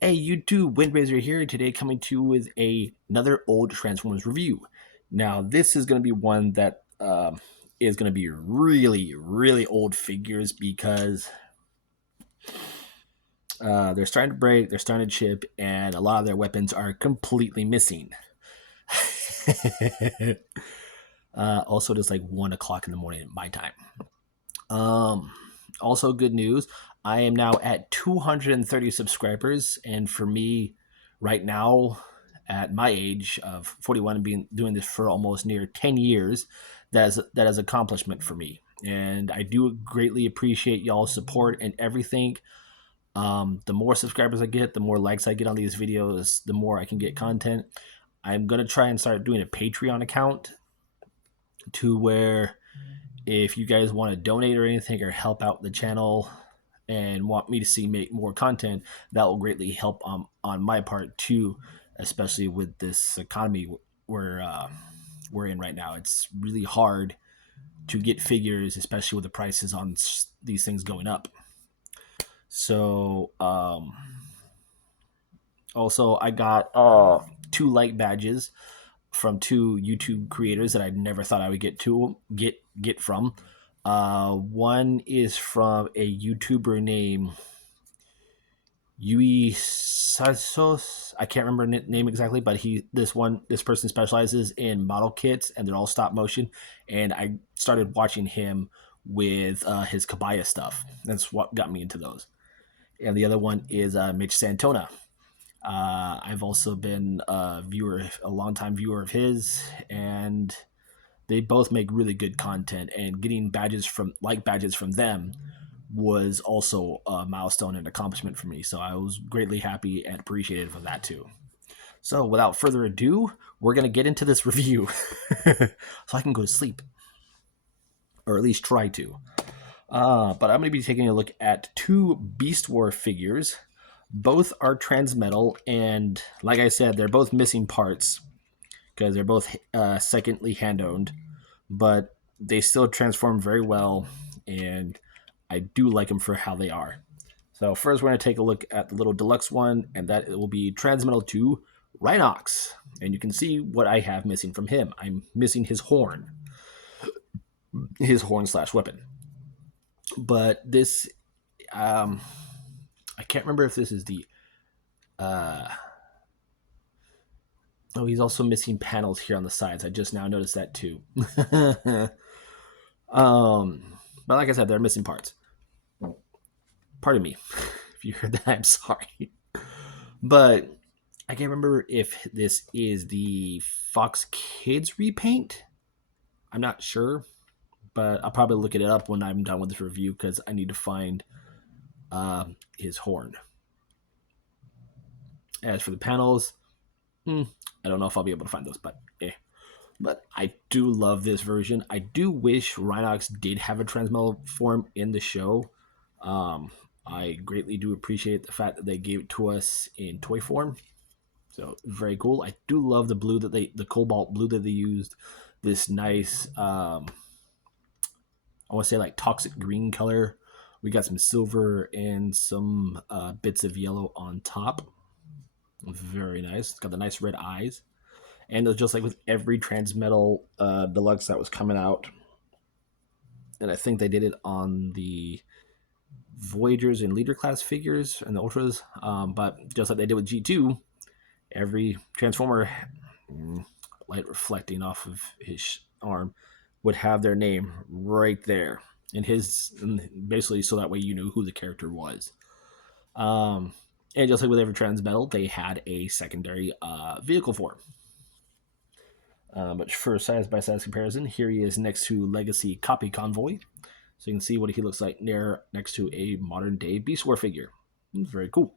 Hey YouTube, Windraiser here today, coming to you with another old Transformers review. Now this is going to be one that is going to be really old figures because they're starting to break, they're starting to chip, and a lot of their weapons are completely missing. Also, just like 1 o'clock in the morning at my time. Um, Also, good news. I am now at 230 subscribers, and for me, right now, at my age of 41, and being doing this for almost near 10 years, that is accomplishment for me, and I do greatly appreciate y'all's support and everything. The more subscribers I get, the more likes I get on these videos, the more I can get content. I'm gonna try and start doing a Patreon account to where if you guys want to donate or anything or help out the channel and want me to see make more content, that will greatly help on my part too, especially with this economy we're in right now. It's really hard to get figures, especially with the prices on these things going up. So also I got two like badges from two YouTube creators that I never thought I would get from. One is from a YouTuber named Yui Sasos. I can't remember name exactly, but this person specializes in model kits, and they're all stop motion. And I started watching him with his Kabaya stuff. That's what got me into those. And the other one is Mitch Santona. I've also been a long time viewer of his, and they both make really good content. And getting badges from them was also a milestone and accomplishment for me. So I was greatly happy and appreciative of that too. So without further ado, we're gonna get into this review, so I can go to sleep, or at least try to. But I'm going to be taking a look at two Beast War figures. Both are Transmetal, and like I said, they're both missing parts because they're both secondly hand owned, but they still transform very well, and I do like them for how they are. So first, we're going to take a look at the little deluxe one, and that will be Transmetal 2 Rhinox. And you can see what I have missing from him. I'm missing his horn slash weapon. But this, um, I can't remember if this is the. Oh, he's also missing panels here on the sides. I just now noticed that too. But like I said, they're missing parts. Pardon me if you heard that. I'm sorry, but I can't remember if this is the Fox Kids repaint. I'm not sure, but I'll probably look it up when I'm done with this review because I need to find his horn. As for the panels, I don't know if I'll be able to find those, but eh. But I do love this version. I do wish Rhinox did have a Transmetal form in the show. I greatly do appreciate the fact that they gave it to us in toy form. So very cool. I do love the cobalt blue that they used. This nice, I want to say like toxic green color. We got some silver and some bits of yellow on top. Very nice. It's got the nice red eyes. And it was just like with every Transmetal deluxe that was coming out. And I think they did it on the Voyagers and Leader class figures and the Ultras. But just like they did with G2, every Transformer, light reflecting off of his arm, would have their name right there and basically so that way you knew who the character was. And just like with every Transmetal, they had a secondary vehicle form. But for side by side comparison, here he is next to Legacy Copy Convoy. So you can see what he looks like next to a modern day Beast War figure. It's very cool.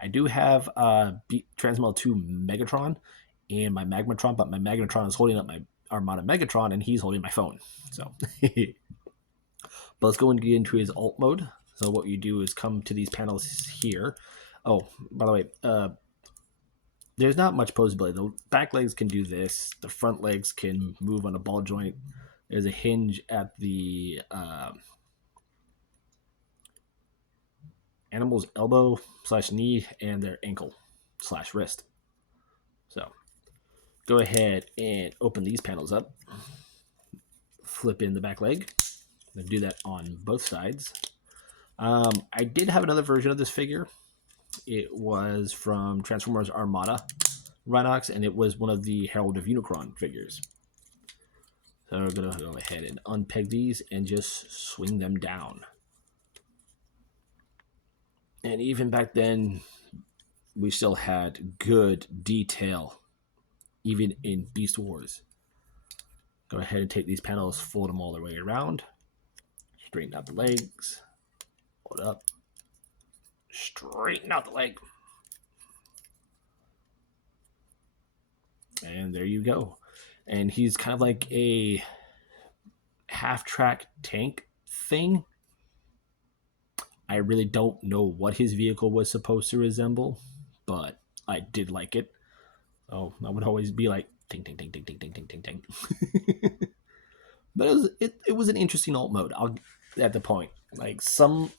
I do have Transmetal 2 Megatron and my Magmatron, but my Magmatron is holding up my Armada Megatron and he's holding my phone. So, but let's go and get into his alt mode. So what you do is come to these panels here. Oh, by the way, there's not much posability. The back legs can do this. The front legs can move on a ball joint. There's a hinge at the animal's elbow / knee and their ankle / wrist. So go ahead and open these panels up. Flip in the back leg. I'm going to do that on both sides. I did have another version of this figure. It was from Transformers Armada Rhinox, and it was one of the Herald of Unicron figures. So we're going to go ahead and unpeg these and just swing them down. And even back then, we still had good detail, even in Beast Wars. Go ahead and take these panels, fold them all the way around, straighten out the legs, fold up, straighten out the leg. And there you go. And he's kind of like a half-track tank thing. I really don't know what his vehicle was supposed to resemble, but I did like it. So I would always be like, ting, ting, ting, ting, ting, ting, ting, ting, ting. But it was an interesting alt mode. At the point, like some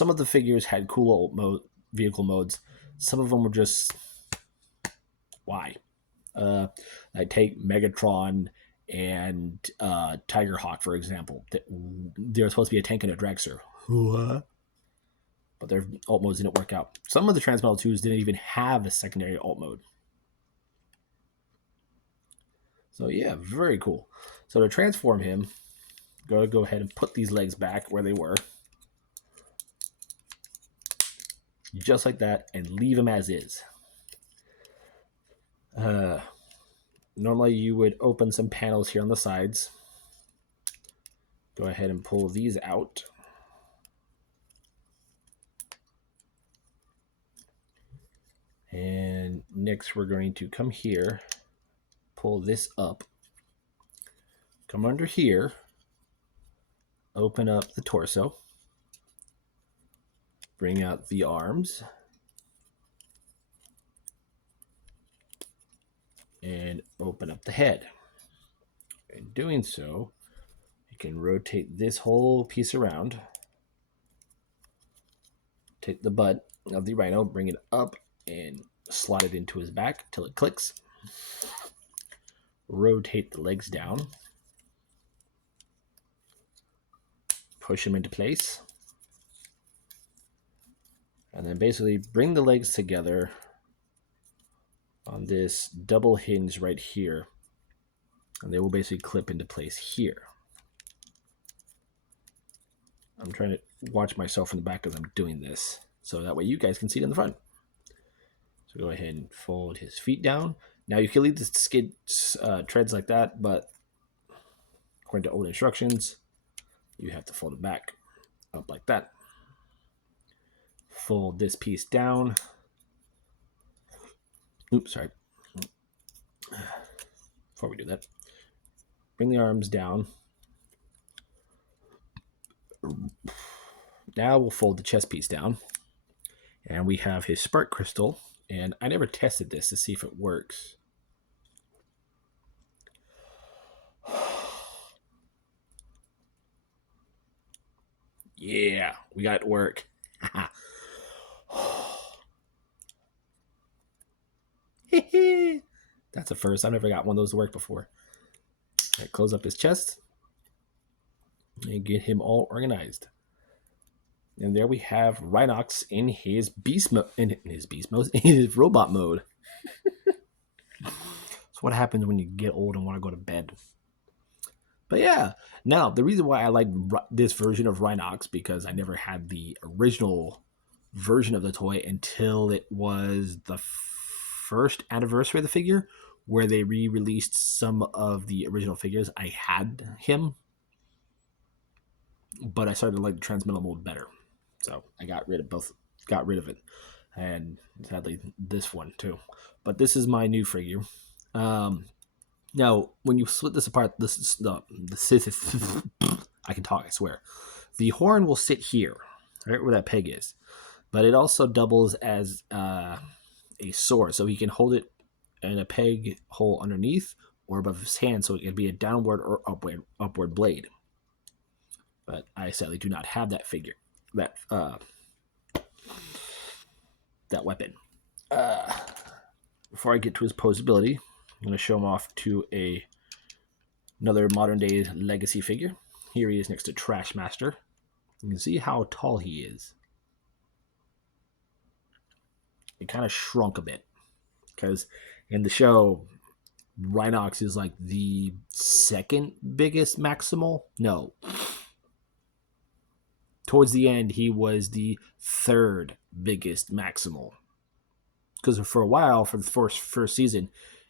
of the figures had cool alt mode vehicle modes. Some of them were just why. I take Megatron and Tigerhawk, for example. They're supposed to be a tank and a dragster. What? But their alt modes didn't work out. Some of the Transmetal 2s didn't even have a secondary alt mode. So yeah, very cool. So to transform him, go ahead and put these legs back where they were. Just like that, and leave him as is. Normally you would open some panels here on the sides. Go ahead and pull these out. And next we're going to come here, pull this up, come under here, open up the torso, bring out the arms, and open up the head. In doing so, you can rotate this whole piece around, take the butt of the Rhino, bring it up, and slide it into his back till it clicks. Rotate the legs down. Push them into place. And then basically bring the legs together on this double hinge right here. And they will basically clip into place here. I'm trying to watch myself in the back as I'm doing this, so that way you guys can see it in the front. So go ahead and fold his feet down. Now you can leave the skid treads like that, but according to old instructions, you have to fold it back up like that. Fold this piece down. Oops, sorry. Before we do that, bring the arms down. Now we'll fold the chest piece down. And we have his spark crystal. And I never tested this to see if it works. Yeah, we got it to work. That's a first. I've never got one of those to work before. Right, close up his chest and get him all organized. And there we have Rhinox in his beast mode, in his robot mode. That's what happens when you get old and want to go to bed. But yeah, now the reason why I like this version of Rhinox, because I never had the original version of the toy until it was the first anniversary of the figure, where they re-released some of the original figures. I had him, but I started to like the Transmetal mode better. So I got rid of it. And sadly, this one too. But this is my new figure. Now, when you split this apart, I can talk, I swear. The horn will sit here, right where that peg is. But it also doubles as a sword. So he can hold it in a peg hole underneath or above his hand, so it can be a downward or upward blade. But I sadly do not have that figure. that weapon. Before I get to his posability, I'm going to show him off to another modern day legacy figure. Here he is next to Trash Master. You can see how tall he is. It kind of shrunk a bit because in the show, Rhinox is like the second biggest Maximal. No. Towards the end, he was the third biggest Maximal. Because for a while, for the first season,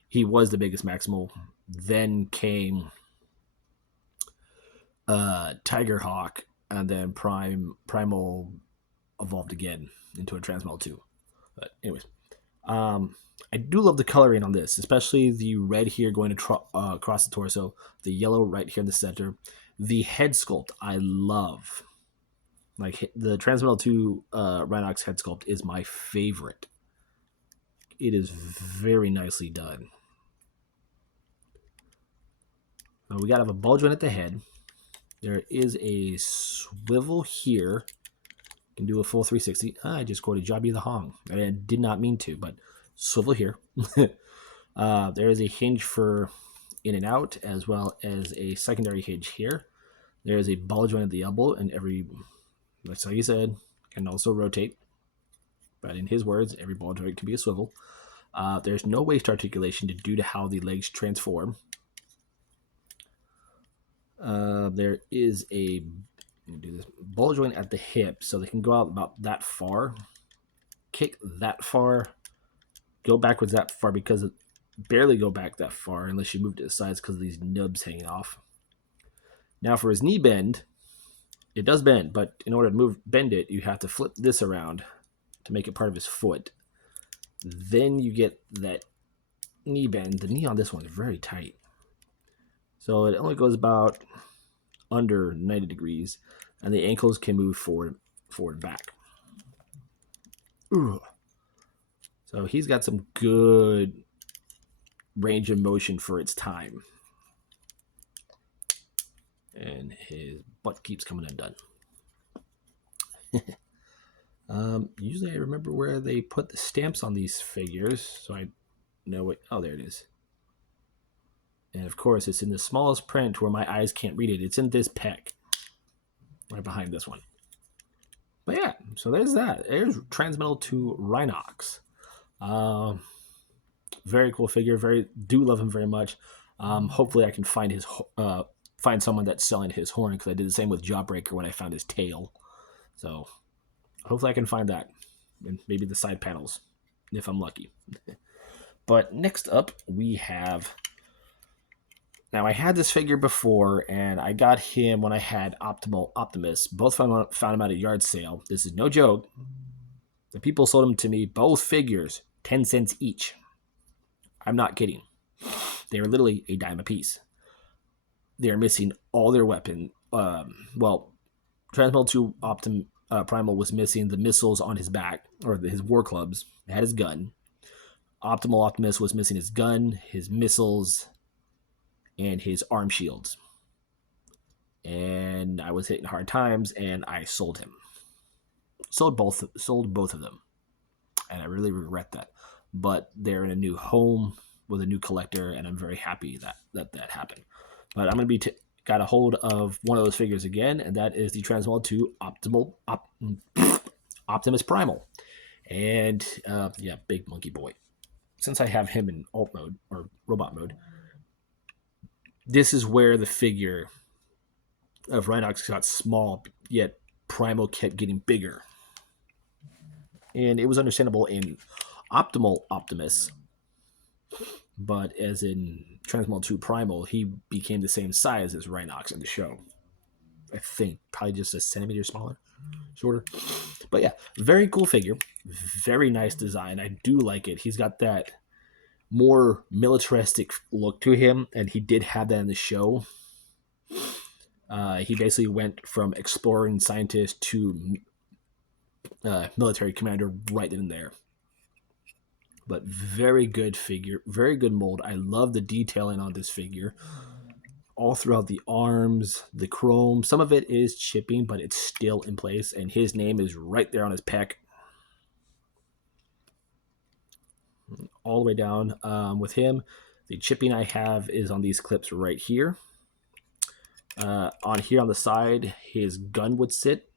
he was the biggest Maximal. Then came Tigerhawk, and then Primal evolved again into a Transmetal 2. But anyways, I do love the coloring on this, especially the red here going across the torso, the yellow right here in the center. The head sculpt I love. Like the Transmetal 2 Rhinox head sculpt is my favorite. It is very nicely done. So we gotta have a ball joint at the head. There is a swivel here. Can do a full 360. I just quoted Jobby the Hong. I did not mean to, but swivel here. There is a hinge for in and out, as well as a secondary hinge here. There is a ball joint at the elbow, and that's how he said, can also rotate. But in his words, every ball joint can be a swivel. There's no waist articulation due to how the legs transform. There is a ball joint at the hip, so they can go out about that far, kick that far, go backwards that far, because it barely go back that far unless you move to the sides because of these nubs hanging off. Now for his knee bend, it does bend, but in order to bend it, you have to flip this around to make it part of his foot. Then you get that knee bend. The knee on this one is very tight. So it only goes about under 90 degrees, and the ankles can move forward and back. Ooh. So he's got some good range of motion for its time. And his butt keeps coming undone. Usually I remember where they put the stamps on these figures, so I know what... Oh, there it is. And of course, it's in the smallest print where my eyes can't read it. It's in this peg, right behind this one. But yeah, so there's that. There's Transmetal 2 Rhinox. Very cool figure. Do love him very much. Hopefully I can find find someone that's selling his horn, because I did the same with Jawbreaker when I found his tail. So hopefully I can find that, and maybe the side panels if I'm lucky. But next up we have... Now, I had this figure before, and I got him when I had Optimus. Both found him at a yard sale. This is no joke. The people sold them to me, both figures, 10 cents each. I'm not kidding. They were literally a dime a piece. They are missing all their weapon. Transmetal 2 Primal was missing the missiles on his back, or his war clubs. It had his gun. Optimal Optimus was missing his gun, his missiles, and his arm shields. And I was hitting hard times, and I sold him. Sold both of them. And I really regret that. But they're in a new home with a new collector, and I'm very happy that happened. But I'm going to be got a hold of one of those figures again, and that is the Transmetal 2 Optimus Primal. And big monkey boy. Since I have him in alt mode, or robot mode, this is where the figure of Rhinox got small, yet Primal kept getting bigger. And it was understandable in Optimal Optimus, but as in Transmetal 2 Primal, he became the same size as Rhinox in the show. I think probably just a centimeter shorter. But yeah, very cool figure. Very nice design. I do like it. He's got that more militaristic look to him, and he did have that in the show. He basically went from exploring scientist to military commander right in there. But very good figure, very good mold. I love the detailing on this figure. All throughout the arms, the chrome. Some of it is chipping, but it's still in place, and his name is right there on his pec. all the way down. With him, the chipping I have is on these clips right here. On here on the side, his gun would sit,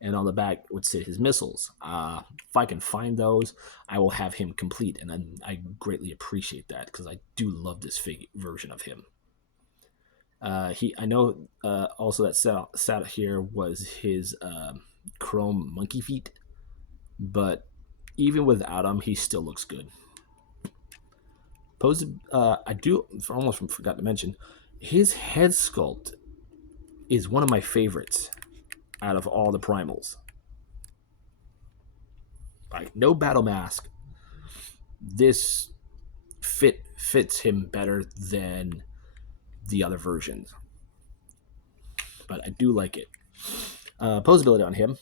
and on the back would sit his missiles. If I can find those, I will have him complete, and I greatly appreciate that because I do love this version of him. I know also that sat here was his chrome monkey feet, but even without him, he still looks good. I do almost forgot to mention his head sculpt is one of my favorites out of all the primals. Like no battle mask, this fits him better than the other versions, but I do like it. Posability on him,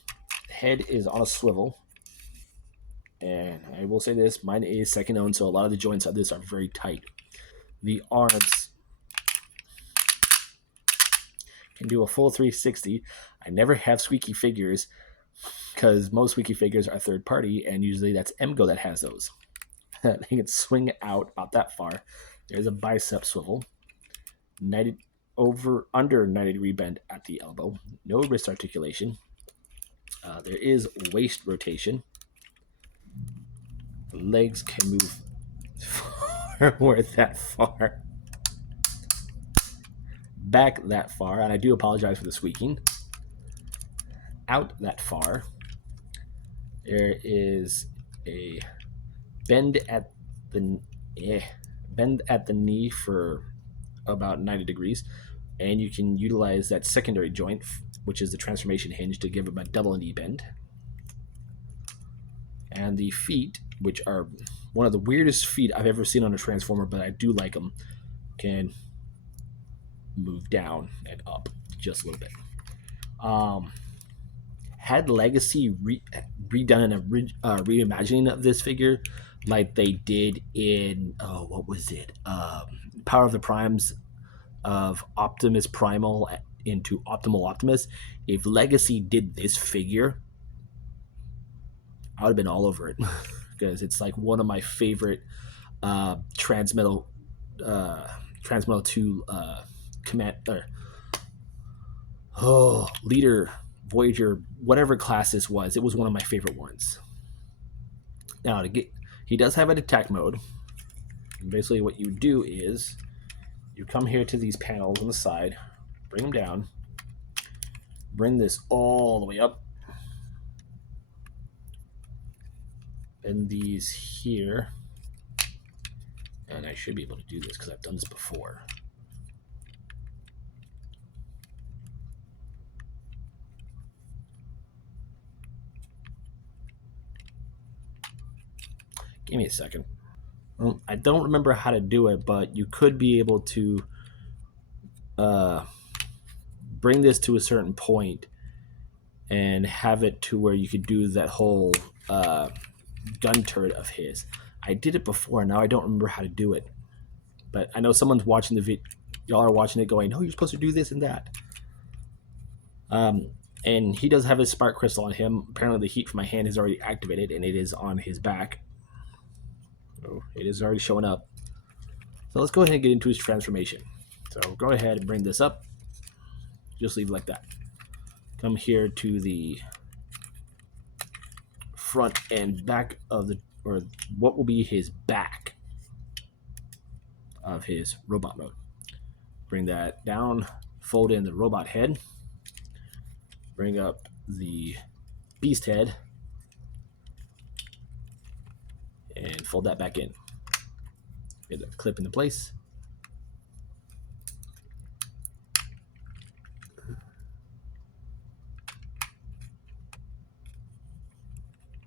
head is on a swivel, and I will say this: mine is second owned, so a lot of the joints of this are very tight. The arms can do a full 360. I never have squeaky figures because most squeaky figures are third party, and usually that's MGO that has those. They can swing out about that far. There's a bicep swivel, 90 under 90-degree bend at the elbow, no wrist articulation. There is waist rotation. The legs can move forward that far, back that far, and I do apologize for the squeaking. Out that far. There is a bend at the knee for about 90 degrees, and you can utilize that secondary joint, which is the transformation hinge, to give him a double knee bend. And the feet, which are one of the weirdest feet I've ever seen on a Transformer, but I do like them, can move down and up just a little bit. Had Legacy redone a reimagining of this figure like they did in what was it, Power of the Primes of Optimus Primal into Optimal Optimus. If Legacy did this figure, I would have been all over it because it's like one of my favorite Transmetal 2 command leader, Voyager, whatever class this was. It was one of my favorite ones. Now he does have an attack mode. And basically what you do is you come here to these panels on the side, bring them down, bring this all the way up, and these here, and I should be able to do this because I've done this before. Give me a second. Well, I don't remember how to do it, but you could be able to bring this to a certain point and have it to where you could do that whole gun turret of his. I did it before. Now I don't remember how to do it, but I know someone's watching the video. Y'all are watching it going, no, you're supposed to do this and that. And he does have his spark crystal on him. Apparently the heat from my hand is already activated, and it is on his back. Oh, it is already showing up. So let's go ahead and get into his transformation. So go ahead and bring this up. Just leave it like that. Come here to the front and back of the, or what will be his back of his robot mode. Bring that down, fold in the robot head, bring up the beast head, and fold that back in. Get that clip into place.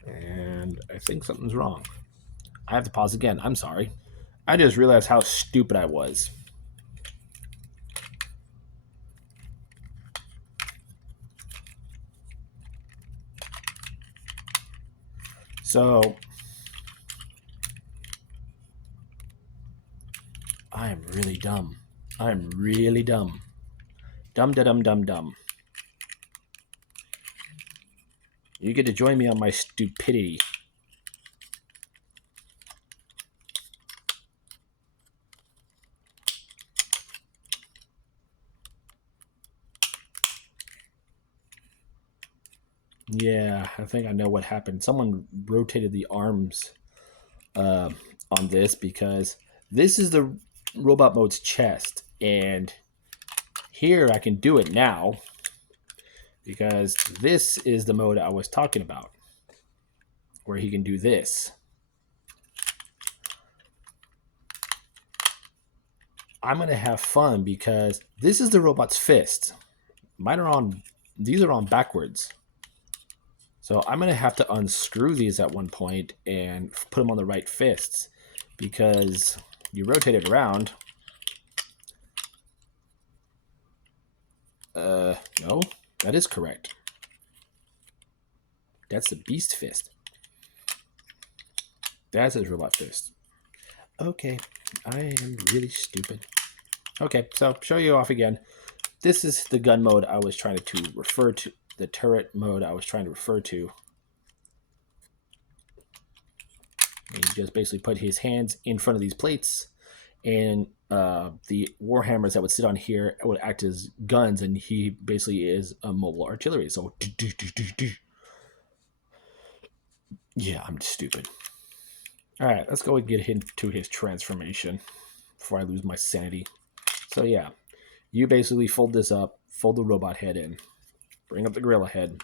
And I think something's wrong. I have to pause again. I'm sorry. I just realized how stupid I was. So I am really dumb. I am really dumb. Dumb. You get to join me on my stupidity. Yeah, I think I know what happened. Someone rotated the arms uh, on this because this is the robot mode's chest, and here I can do it now because this is the mode I was talking about, where he can do this. I'm gonna have fun because this is the robot's fist. Mine are on; these are on backwards. So I'm gonna have to unscrew these at one point and put them on the right fists because you rotate it around. No, that is correct. That's the beast fist. That's his robot fist. Okay, I am really stupid. Okay, so show you off again. This is the gun mode I was trying to refer to, the turret mode I was trying to refer to. And you just basically put his hands in front of these plates, and the warhammers that would sit on here would act as guns, and he basically is a mobile artillery. So, yeah, I'm stupid. All right, let's go and get into his transformation before I lose my sanity. So yeah, you basically fold this up, fold the robot head in, bring up the gorilla head,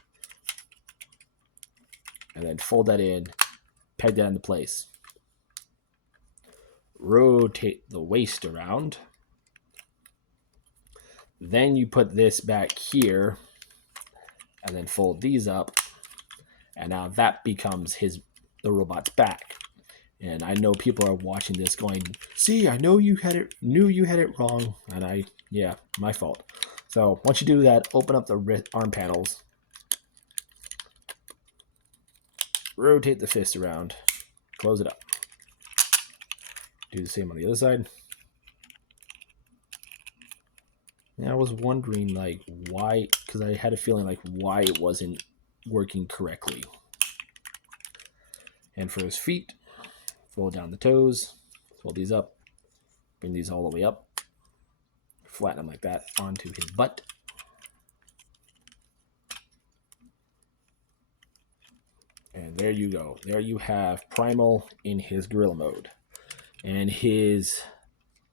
and then fold that in, peg that into place. Rotate the waist around. Then you put this back here, and then fold these up, and now that becomes the robot's back. And I know people are watching this going, "See, I know you had it, knew you had it wrong," and yeah, my fault. So once you do that, open up the arm panels, rotate the fist around, close it up. Do the same on the other side. And I was wondering, like, why, because I had a feeling like why it wasn't working correctly. And for his feet, fold down the toes, fold these up, bring these all the way up, flatten them like that onto his butt. And there you go. There you have Primal in his gorilla mode. And his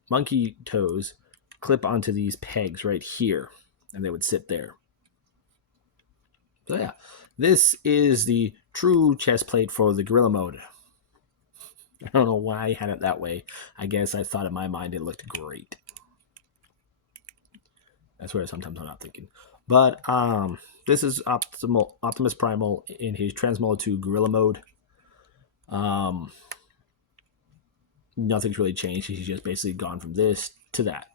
monkey toes clip onto these pegs right here, and they would sit there. So yeah, this is the true chest plate for the gorilla mode. I don't know why I had it that way. I guess I thought in my mind it looked great. That's where sometimes I'm not thinking. But this is Optimus Primal in his Transmetal 2 Gorilla mode. Nothing's really changed. He's just basically gone from this to that.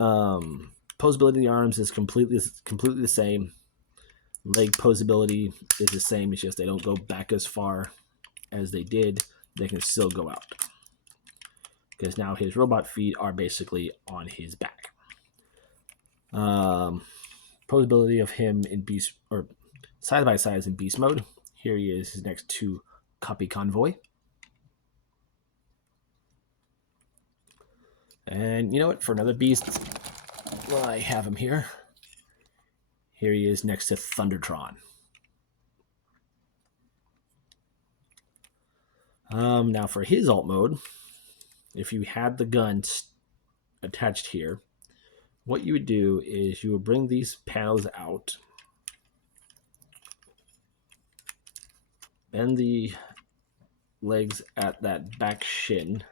Posability of the arms is completely the same. Leg posability is the same. It's just they don't go back as far as they did. They can still go out because now his robot feet are basically on his back. Posability of him in beast or side by side in beast mode. Here he is next to Copy Convoy. And you know what? For another beast, well, I have him here. Here he is next to Thundertron. Now for his alt mode, if you had the guns attached here, what you would do is you would bring these panels out, bend the legs at that back shin.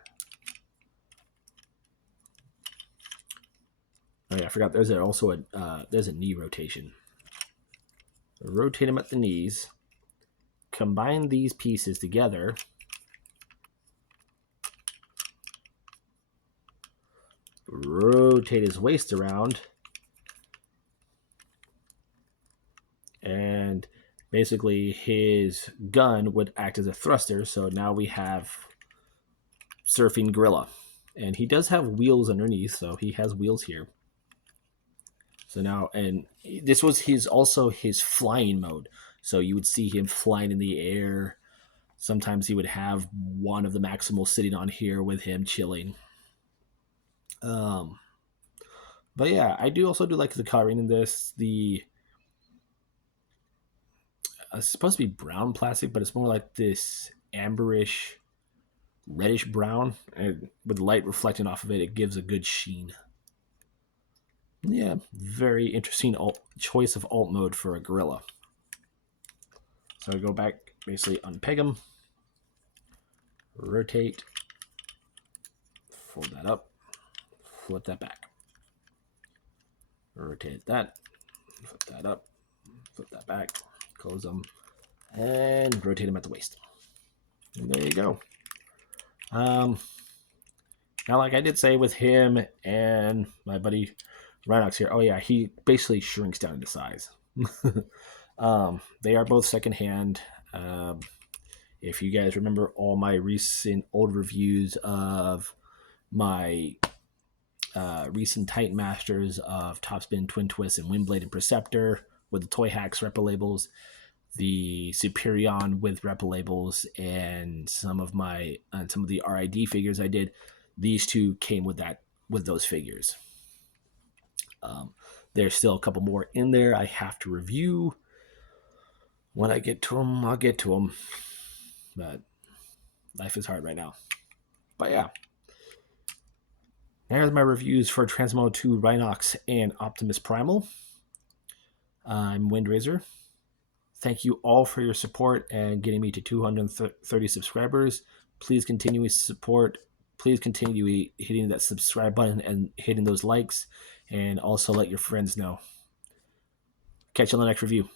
Oh yeah, I forgot. There's also a knee rotation. Rotate them at the knees. Combine these pieces together. Rotate his waist around. And basically his gun would act as a thruster. So now we have surfing gorilla. And he does have wheels underneath, so he has wheels here. So now, and this was also his flying mode. So you would see him flying in the air. Sometimes he would have one of the Maximals sitting on here with him chilling. But yeah, I do also like the coloring in this. The it's supposed to be brown plastic, but it's more like this amberish, reddish brown. And with light reflecting off of it, it gives a good sheen. Yeah, very interesting choice of alt mode for a gorilla. So I go back, basically unpeg them, rotate, fold that up, flip that back, rotate that, flip that up, flip that back, close them, and rotate them at the waist. And there you go. Now, like I did say with him and my buddy Rhinox here, oh yeah, he basically shrinks down into size. They are both secondhand. If you guys remember all my recent old reviews of my recent Titan Masters of Topspin, Twin Twist, and Windblade and Perceptor with the Toy Hacks Repa labels, the Superion with Repa labels, and some of the RID figures I did, these two came with those figures. There's still a couple more in there I have to review. When I get to them, I'll get to them. But life is hard right now. But yeah. There's my reviews for Transmetal 2 Rhinox and Optimus Primal. I'm Windraiser. Thank you all for your support and getting me to 230 subscribers. Please continue to support. Please continue hitting that subscribe button and hitting those likes. And also let your friends know. Catch you on the next review.